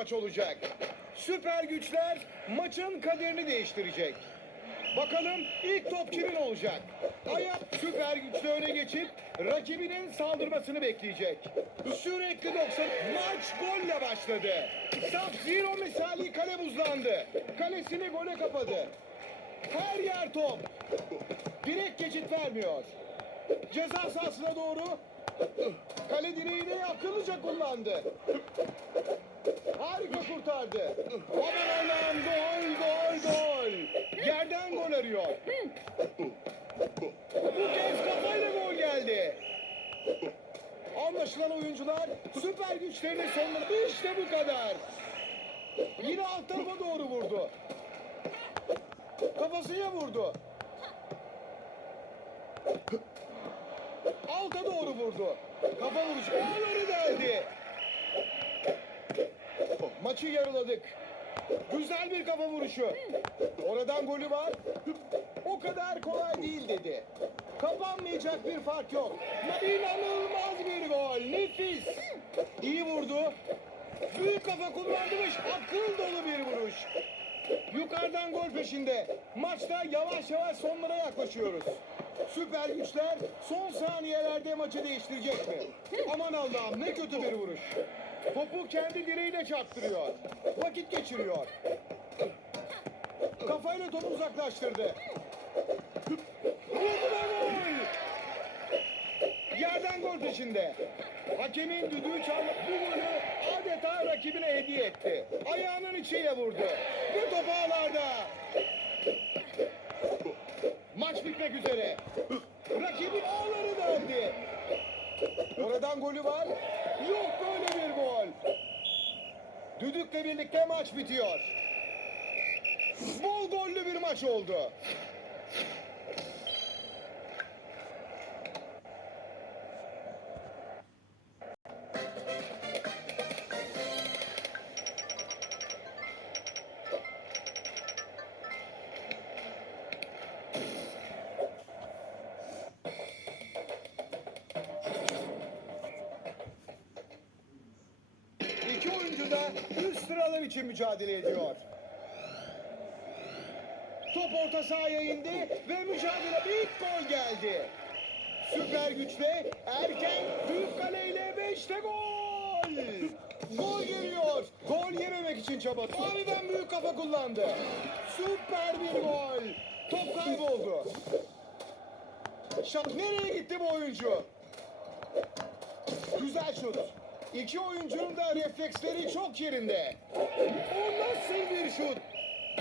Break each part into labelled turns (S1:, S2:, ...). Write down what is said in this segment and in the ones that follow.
S1: maç olacak. Süper güçler maçın kaderini değiştirecek. Bakalım ilk top kimin olacak? Ayak süper güçlü öne geçip rakibinin saldırmasını bekleyecek. Sürekli 90 maç golle başladı. Sub-Zero misali kale buzlandı. Kalesini gole kapadı. Her yer top. Direkt geçit vermiyor. Ceza sahasına doğru kale direğini akıllıca kullandı. Harika kurtardı. Aman Allah'ım gol gol gol. Yerden gol arıyor. Bu kez kafayla gol geldi. Anlaşılan oyuncular süper güçlerini sonladı. İşte bu kadar. Yine alt tarafa doğru vurdu. Kafasıya vurdu. Alta doğru vurdu. Kafa vuruşu. Ağları deldi. Maçı yarıladık. Güzel bir kafa vuruşu. Oradan golü var. O kadar kolay değil dedi. Kapanmayacak bir fark yok. İnanılmaz bir gol. Nefis. İyi vurdu. Büyük kafa kullanmış. Akıl dolu bir vuruş. Yukarıdan gol peşinde. Maçta yavaş yavaş sonlara yaklaşıyoruz. Süper güçler son saniyelerde maçı değiştirecek mi? Aman Allah'ım ne kötü bir vuruş. Topu kendi direğine çarptırıyor. Vakit geçiriyor. Kafayla topu uzaklaştırdı. Yerden gol peşinde. Hakemin düdüğü çalmak bu golü adeta rakibine hediye etti. Ayağının içiyle vurdu. Ve top ağlarda. Maç bitmek üzere. Rakibin ağları deldi. Oradan golü var. Yok böyle bir gol. Düdükle birlikte maç bitiyor. Bol gollü bir maç oldu. Sıralar için mücadele ediyor. Top orta sahaya indi ve mücadele ilk gol geldi. Süper güçle erken büyük kaleyle ve gol. Gol geliyor. Gol yememek için çaba. Aniden büyük kafa kullandı. Süper bir gol. Top kayboldu. Şat nereye gitti bu oyuncu? Güzel şut. İki oyuncunun da refleksleri çok yerinde. O nasıl bir şut?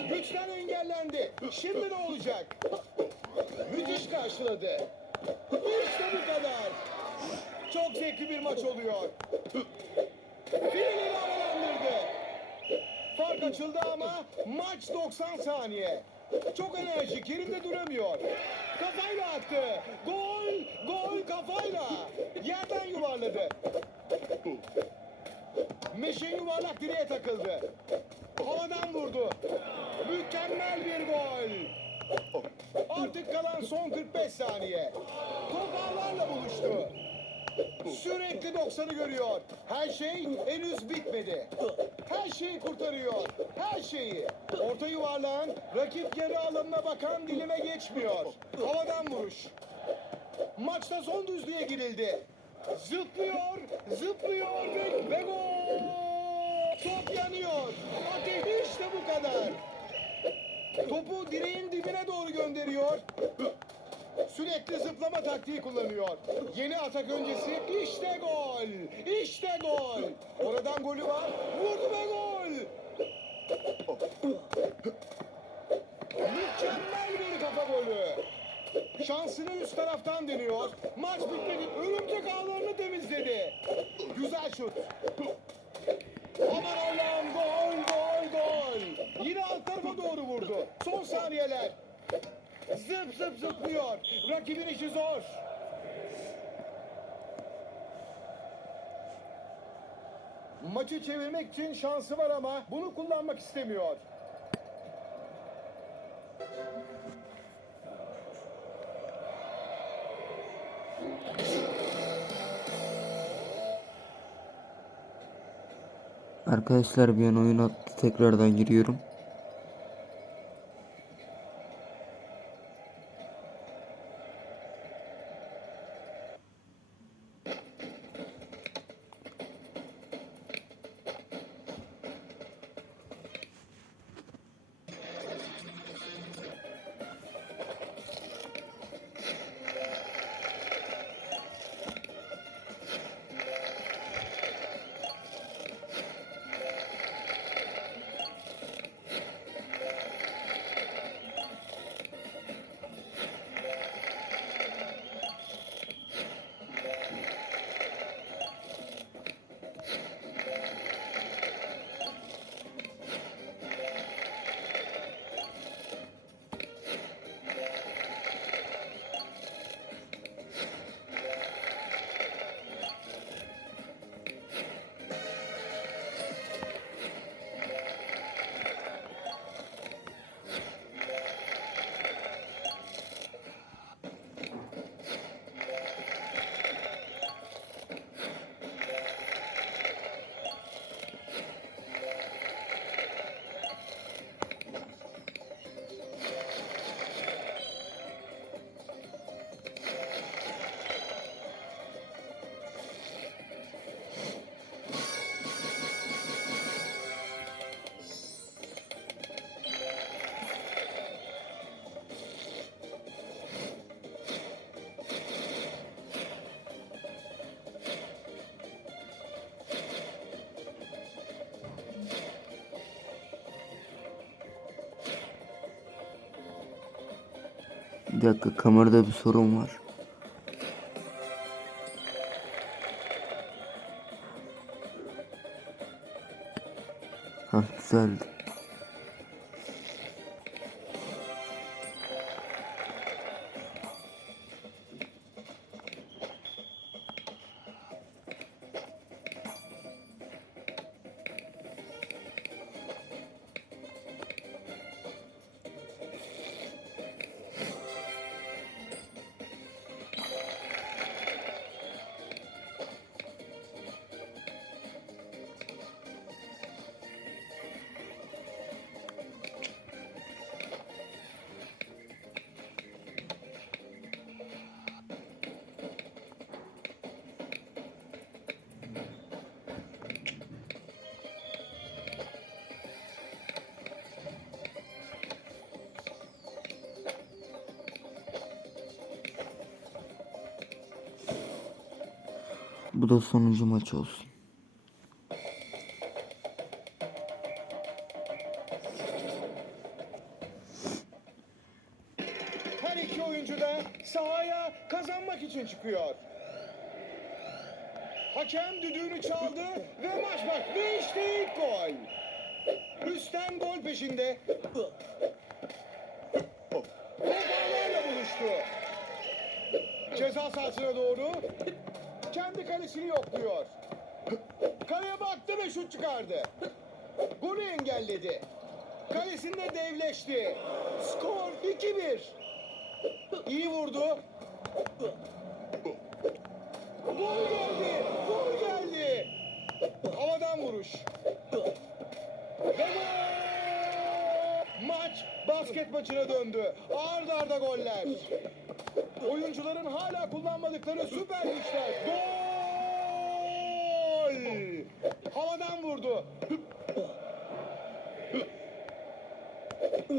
S1: Güçten engellendi. Şimdi ne olacak? Müthiş karşıladı. İşte bu kadar. Çok zevkli bir maç oluyor. Fileleri havalandırdı. Fark açıldı ama maç 90 saniye. Çok enerjik, yerinde duramıyor. Kafayla attı. Gol, gol kafayla. Yerden yuvarladı. Meşe yuvarlak direğe takıldı. Havadan vurdu. Mükemmel bir gol. Artık kalan son 45 saniye. Top ağlarla buluştu. Sürekli 90'ı görüyor. Her şey henüz bitmedi. Her şeyi kurtarıyor. Her şeyi. Orta yuvarlağın rakip yarı alanına bakan dilime geçmiyor. Havadan vuruş. Maçta son düzlüğe girildi. Zıplıyor, zıplıyor ve, ve gol! Top yanıyor. Ateş işte bu kadar. Topu direğin dibine doğru gönderiyor. Sürekli zıplama taktiği kullanıyor. Yeni atak öncesi işte gol. İşte gol. Oradan golü var. Vurdu ve gol. Mükemmel bir kafa golü. Şansını üst taraftan deniyor. Maç bitmedi. Örümcek ağlarını temizledi. Güzel şut. Aman Allah'ım gol gol gol. Yine alt tarafa doğru vurdu. Son saniyeler. Zıp zıp zıplıyor. Rakibin işi zor. Maçı çevirmek için şansı var ama bunu kullanmak istemiyor.
S2: Arkadaşlar bir an oyun tekrardan giriyorum. Bir dakika kamerada bir sorun var. Hah düzeldi. Bu da sonuncu maç olsun.
S1: Her iki oyuncu da sahaya kazanmak için çıkıyor. Hakem düdüğünü çaldı ve maç bak. Ve işte ilk gol. Üstten gol peşinde. Topağlarla buluştu. Ceza sahasına doğru. Kendi kalesini yokluyor. Kaleye baktı ve şut çıkardı. Golü engelledi. Kalesinde devleşti. Skor 2-1. İyi vurdu. Gol geldi. Gol geldi. Havadan vuruş. Ve gol! Basket maçına döndü. Arda arda goller. Oyuncuların hala kullanmadıkları süper güçler. Gol! Havadan vurdu.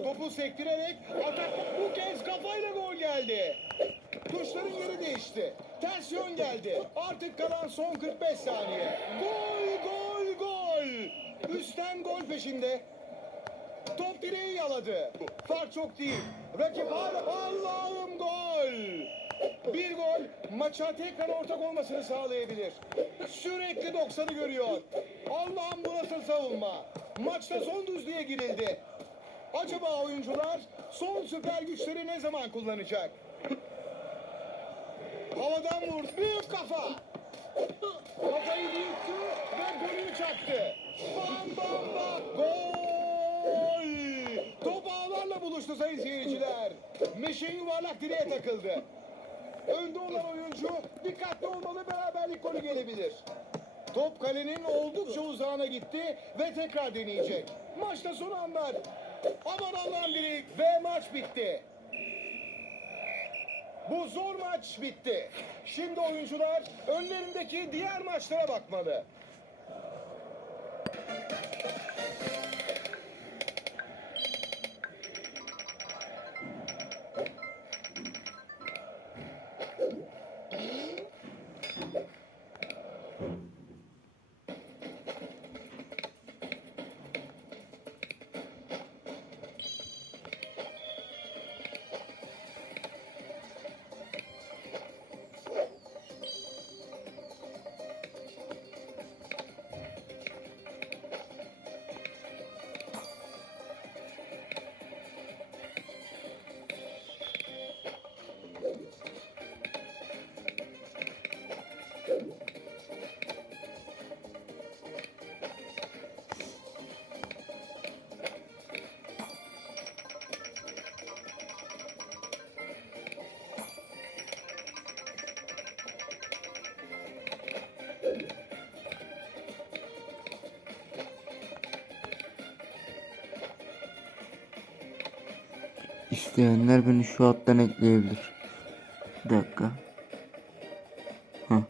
S1: Topu sektirerek atak bu kez kafayla gol geldi. Tuşların yeri değişti. Ters yön geldi. Artık kalan son 45 saniye. Gol gol gol. Üstten gol peşinde. Top direği yaladı. Fark çok değil. Rakip hala Allah'ım gol. Bir gol maça tekrar ortak olmasını sağlayabilir. Sürekli 90'ı görüyor. Allah'ım bu nasıl savunma. Maçta son düzlüğe girildi. Acaba oyuncular son süper güçleri ne zaman kullanacak? Havadan vurdu. Büyük kafa. Kafayı büyüttü ve golünü çaktı. Bam. Gol. Top ağlarla buluştu sayın seyirciler. Meşe yuvarlak direğe takıldı. Önde olan oyuncu dikkatli olmalı beraberlik golü gelebilir. Top kalenin oldukça uzağına gitti ve tekrar deneyecek. Maçta son anlar. Aman Allah'ım biri ve maç bitti. Bu zor maç bitti. Şimdi oyuncular önlerindeki diğer maçlara bakmalı.
S2: İsteyenler beni şu hattan ekleyebilir. Bir dakika. Hah.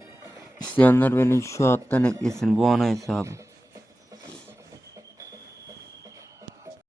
S2: İsteyenler beni şu hattan eklesin bu ana hesabı.